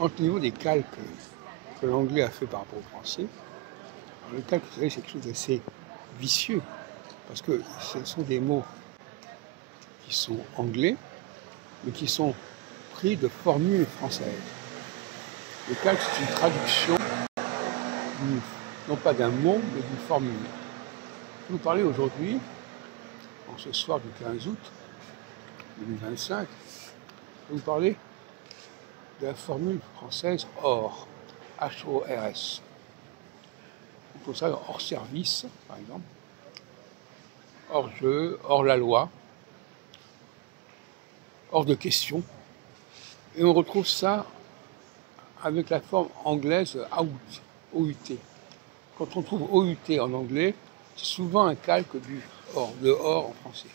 Au niveau des calques que l'anglais a fait par rapport au français, alors le calque, vous savez, c'est quelque chose d'assez vicieux, parce que ce sont des mots qui sont anglais, mais qui sont pris de formules françaises. Le calque, c'est une traduction, non pas d'un mot, mais d'une formule. Je vais vous parler aujourd'hui, en ce soir du 15 août 2025, je vais vous parler de la formule française hors, H-O-R-S. Pour ça, hors service, par exemple, hors jeu, hors la loi, hors de question. Et on retrouve ça avec la forme anglaise out, O-U-T. Quand on trouve O-U-T en anglais, c'est souvent un calque du hors, de hors en français.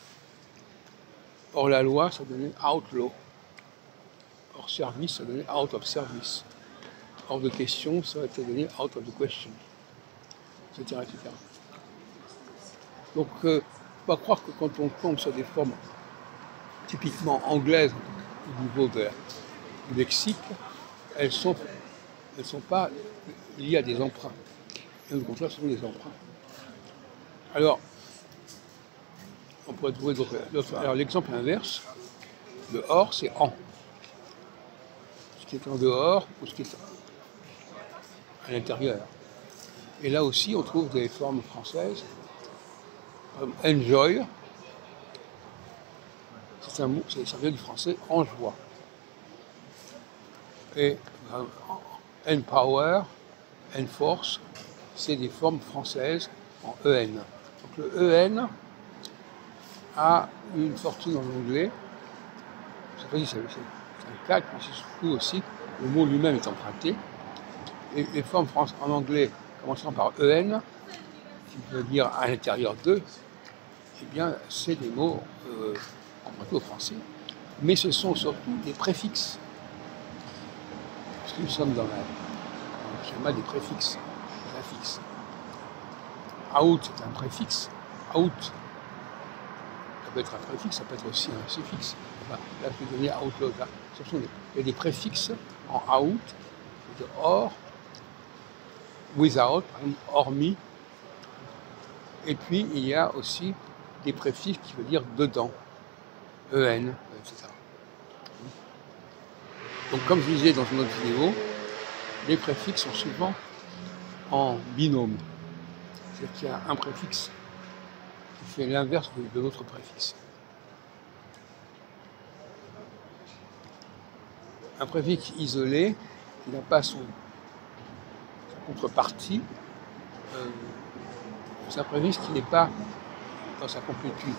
Hors la loi, ça donnait outlaw. Hors service, ça donnait out of service. Hors de question, ça a été donné out of the question, etc. etc. Donc, il ne faut pas croire que quand on tombe sur des formes typiquement anglaises au niveau du lexique, elles ne sont pas liées à des emprunts. Et au contraire, ce sont des emprunts. Alors, on pourrait trouver d'autres. Alors, l'exemple inverse, le hors, c'est en. Ce qui est en dehors ou ce qui est à l'intérieur. Et là aussi, on trouve des formes françaises, comme enjoy, c'est un mot, ça vient du français en joie. Et empower, enforce, c'est des formes françaises en EN. Donc le EN a une fortune en anglais. C'est un calque, mais c'est surtout aussi, le mot lui-même est emprunté. Et les formes en anglais, commençant par EN, qui veut dire à l'intérieur d'eux, eh bien, c'est des mots empruntés au français. Mais ce sont surtout des préfixes. Parce que nous sommes dans le schéma des préfixes, des affixes. Out, c'est un préfixe. Out, ça peut être un préfixe, ça peut être aussi un suffixe. Enfin, là, je vais donner outlaw. Là, il y a des préfixes en out, de hors, without, par exemple, hormis. Et puis, il y a aussi des préfixes qui veulent dire dedans, en, etc. Donc, comme je disais dans une autre vidéo, les préfixes sont souvent en binôme. C'est-à-dire qu'il y a un préfixe qui fait l'inverse de l'autre préfixe. Un préfixe isolé, qui n'a pas son contrepartie, c'est un préfixe qui n'est pas dans sa complétude.